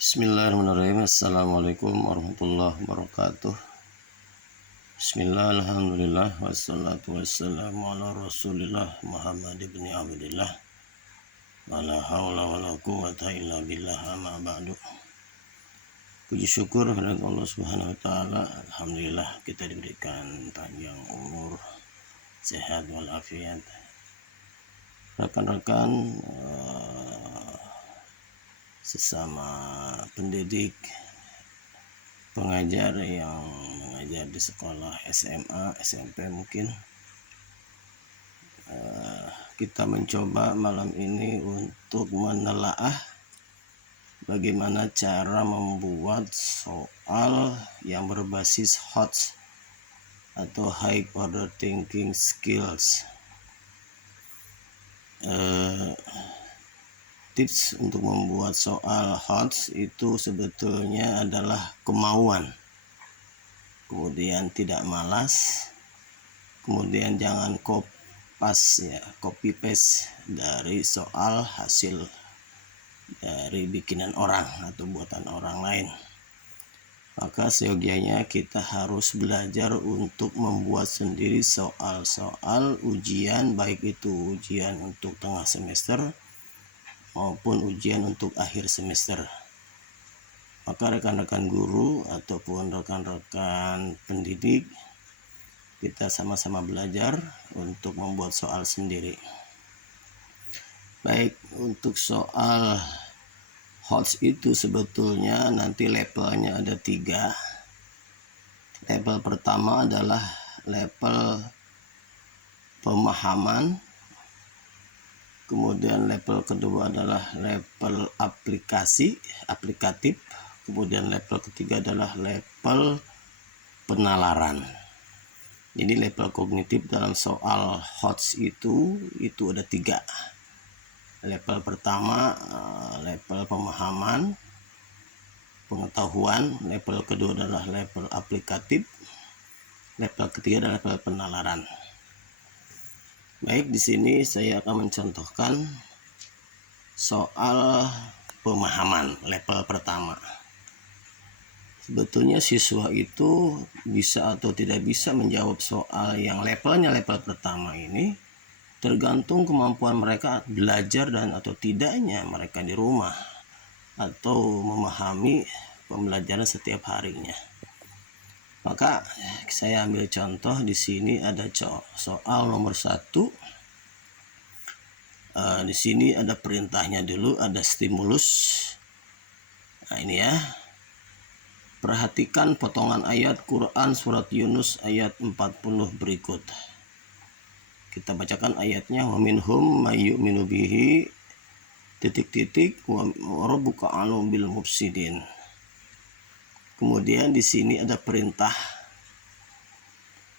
Bismillahirrahmanirrahim. Assalamualaikum warahmatullahi wabarakatuh. Bismillah, alhamdulillah, wassalatu wassalamu ala rasulillah Muhammad ibn Abdillah, wala hawla wala quwwata illa billah, amma ba'du. Puji syukur kepada Allah subhanahu wa ta'ala. Alhamdulillah kita diberikan panjang umur, sehat walafiat. Rekan-rekan sesama pendidik, pengajar yang mengajar di sekolah SMA, SMP mungkin, kita mencoba malam ini untuk menelaah bagaimana cara membuat soal yang berbasis HOTS atau High Order Thinking Skills. Tips untuk membuat soal HOTS itu sebetulnya adalah kemauan, kemudian tidak malas, kemudian jangan copy paste dari soal hasil dari bikinan orang atau buatan orang lain. Maka seyogianya kita harus belajar untuk membuat sendiri soal-soal ujian, baik itu ujian untuk tengah semester maupun ujian untuk akhir semester. Maka rekan-rekan guru ataupun rekan-rekan pendidik, kita sama-sama belajar untuk membuat soal sendiri. Baik, untuk soal HOTS itu sebetulnya nanti levelnya ada 3. Level pertama adalah level pemahaman, kemudian level kedua adalah level aplikatif, kemudian level ketiga adalah level penalaran. Jadi level kognitif dalam soal HOTS itu ada 3. Level pertama level pemahaman, pengetahuan, level kedua adalah level aplikatif, level ketiga adalah level penalaran. Baik, di sini saya akan mencontohkan soal pemahaman level pertama. Sebetulnya siswa itu bisa atau tidak bisa menjawab soal yang levelnya level pertama ini tergantung kemampuan mereka belajar dan atau tidaknya mereka di rumah atau memahami pembelajaran setiap harinya. Maka saya ambil contoh di sini ada soal nomor 1. Di sini ada perintahnya dulu, ada stimulus. Nah ini ya. Perhatikan potongan ayat Quran surat Yunus ayat 40 berikut. Kita bacakan ayatnya. Wa minhum may yu'minu bihi ... wa rabbuka a'lamu bil mufsidin. Kemudian di sini ada perintah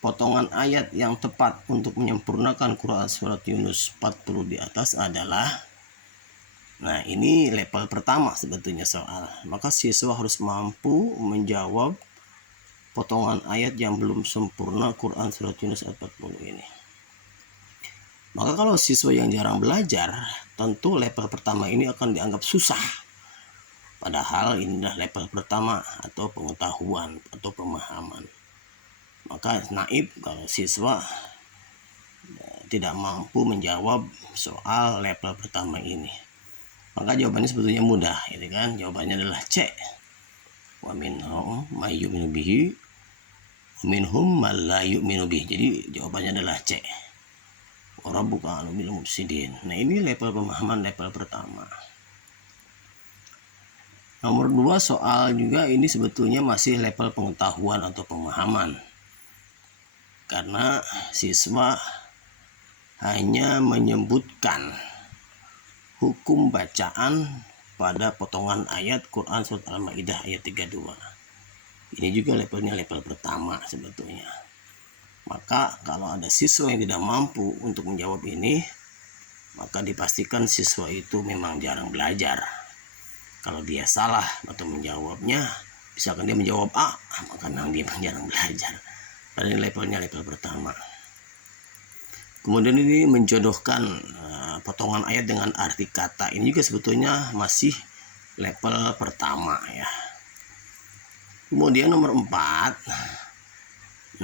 potongan ayat yang tepat untuk menyempurnakan Quran surat Yunus 40 di atas adalah, nah ini level pertama sebetulnya soal. Maka siswa harus mampu menjawab potongan ayat yang belum sempurna Quran surat Yunus ayat 40 ini. Maka kalau siswa yang jarang belajar, tentu level pertama ini akan dianggap susah. Padahal ini adalah level pertama atau pengetahuan atau pemahaman. Maka naib kalau siswa tidak mampu menjawab soal level pertama ini. Maka jawabannya sebetulnya mudah, gitu kan? Jawabannya adalah C. Wa minhum may yu'minu bihi wa minhum man la yu'minu bihi. Jadi jawabannya adalah C. Wa rabbuka a'lamu bil mufsidin. Nah, ini level pemahaman level pertama. Nomor 2 soal juga ini sebetulnya masih level pengetahuan atau pemahaman. Karena siswa hanya menyebutkan hukum bacaan pada potongan ayat Quran surat Al-Maidah ayat 32. Ini juga levelnya level pertama sebetulnya. Maka kalau ada siswa yang tidak mampu untuk menjawab ini, maka dipastikan siswa itu memang jarang belajar. Kalau dia salah atau menjawabnya, misalkan dia menjawab A, maka dia jarang belajar. Pada levelnya level pertama. Kemudian ini menjodohkan potongan ayat dengan arti kata. Ini juga sebetulnya masih level pertama ya. Kemudian nomor 4,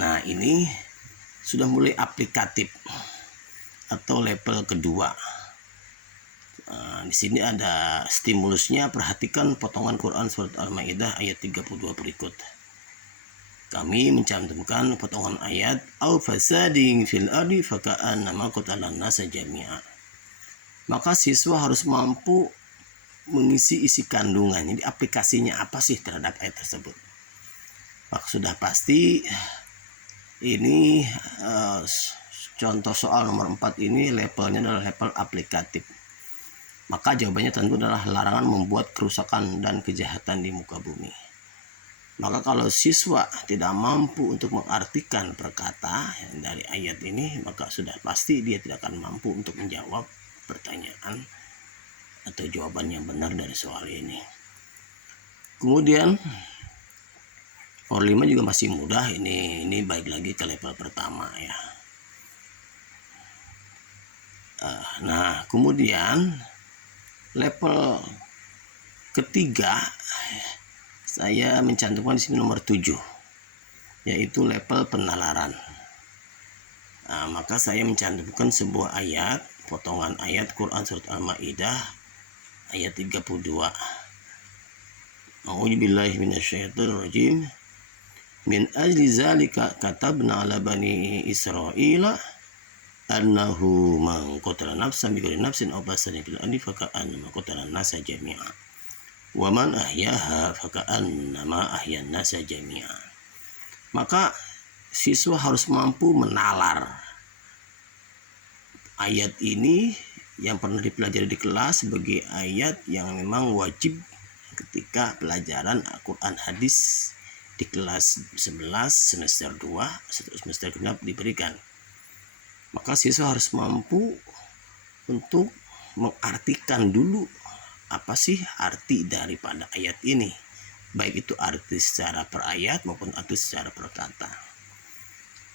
nah ini sudah mulai aplikatif atau level kedua. Di sini ada stimulusnya. Perhatikan potongan Quran surat Al-Maidah ayat 32 berikut. Kami mencantumkan potongan ayat au fasadin fil ardi faka'annama qatalan nasa jami'a. Maka siswa harus mampu mengisi isi kandungan. Jadi aplikasinya apa sih terhadap ayat tersebut. Maka sudah pasti ini contoh soal nomor 4 ini levelnya adalah level aplikatif. Maka jawabannya tentu adalah larangan membuat kerusakan dan kejahatan di muka bumi. Maka kalau siswa tidak mampu untuk mengartikan perkata dari ayat ini, maka sudah pasti dia tidak akan mampu untuk menjawab pertanyaan atau jawaban yang benar dari soal ini. Kemudian nomor 5 juga masih mudah. Ini baik lagi ke level pertama ya. Nah, kemudian level ketiga saya mencantumkan di sini nomor 7, yaitu level penalaran. Nah, maka saya mencantumkan sebuah ayat, potongan ayat Quran surat Al-Maidah ayat 32. A'udzubillahi minasyaitonirrajim. Min ajli zalika katabna ala bani Israila annahu man qatala nafsan bighairi nafsin aw fasadin fil ardi faka'annama qatala an-nasa jami'a. Wa man ahyaha faka'annama ahyan nasa jami'a. Maka siswa harus mampu menalar ayat ini yang pernah dipelajari di kelas sebagai ayat yang memang wajib ketika pelajaran Al-Quran hadis di kelas 11 semester 2 semester genap diberikan. Maka siswa harus mampu untuk mengartikan dulu apa sih arti daripada ayat ini, baik itu arti secara per ayat maupun arti secara per kata.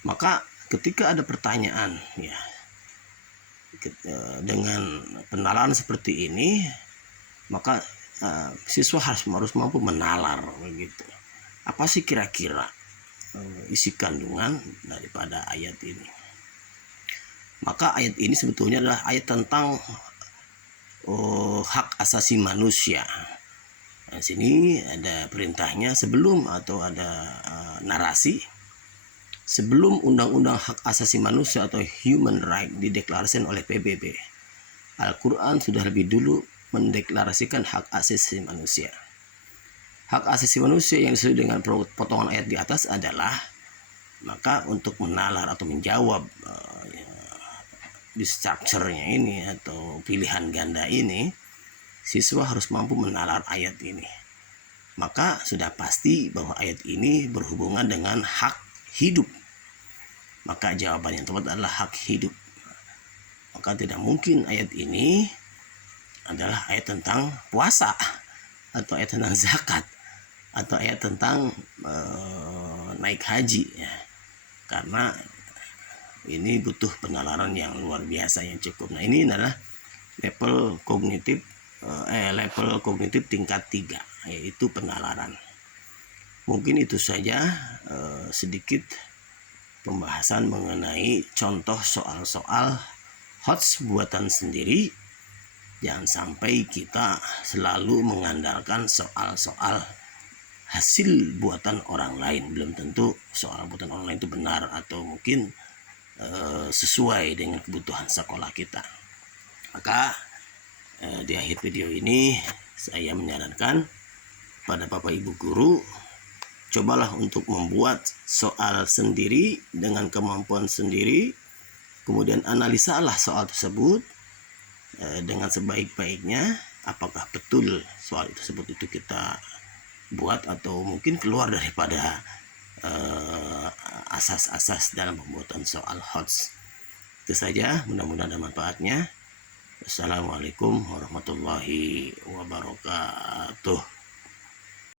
Maka ketika ada pertanyaan ya dengan penalaran seperti ini, maka siswa harus mampu menalar begitu. Apa sih kira-kira isi kandungan daripada ayat ini? Maka ayat ini sebetulnya adalah ayat tentang hak asasi manusia. Di sini ada perintahnya sebelum atau ada narasi sebelum undang-undang hak asasi manusia atau human right dideklarasikan oleh PBB. Al-Quran sudah lebih dulu mendeklarasikan hak asasi manusia. Hak asasi manusia yang sesuai dengan potongan ayat di atas adalah, maka untuk menalar atau menjawab di structure-nya ini atau pilihan ganda ini, siswa harus mampu menalar ayat ini. Maka sudah pasti bahwa ayat ini berhubungan dengan hak hidup. Maka jawaban yang tepat adalah hak hidup. Maka tidak mungkin ayat ini adalah ayat tentang puasa atau ayat tentang zakat atau ayat tentang naik haji ya. Karena ini butuh penalaran yang luar biasa yang cukup. Nah, ini adalah level kognitif tingkat 3, yaitu penalaran. Mungkin itu saja sedikit pembahasan mengenai contoh soal-soal HOTS buatan sendiri. Jangan sampai kita selalu mengandalkan soal-soal hasil buatan orang lain. Belum tentu soal buatan orang lain itu benar atau mungkin sesuai dengan kebutuhan sekolah kita. Maka di akhir video ini saya menyarankan pada Bapak Ibu guru, cobalah untuk membuat soal sendiri dengan kemampuan sendiri, kemudian analisalah soal tersebut dengan sebaik-baiknya, apakah betul soal tersebut itu kita buat atau mungkin keluar daripada asas-asas dalam pembuatan soal HOTS. Itu saja, mudah-mudahan ada manfaatnya. Assalamualaikum warahmatullahi wabarakatuh.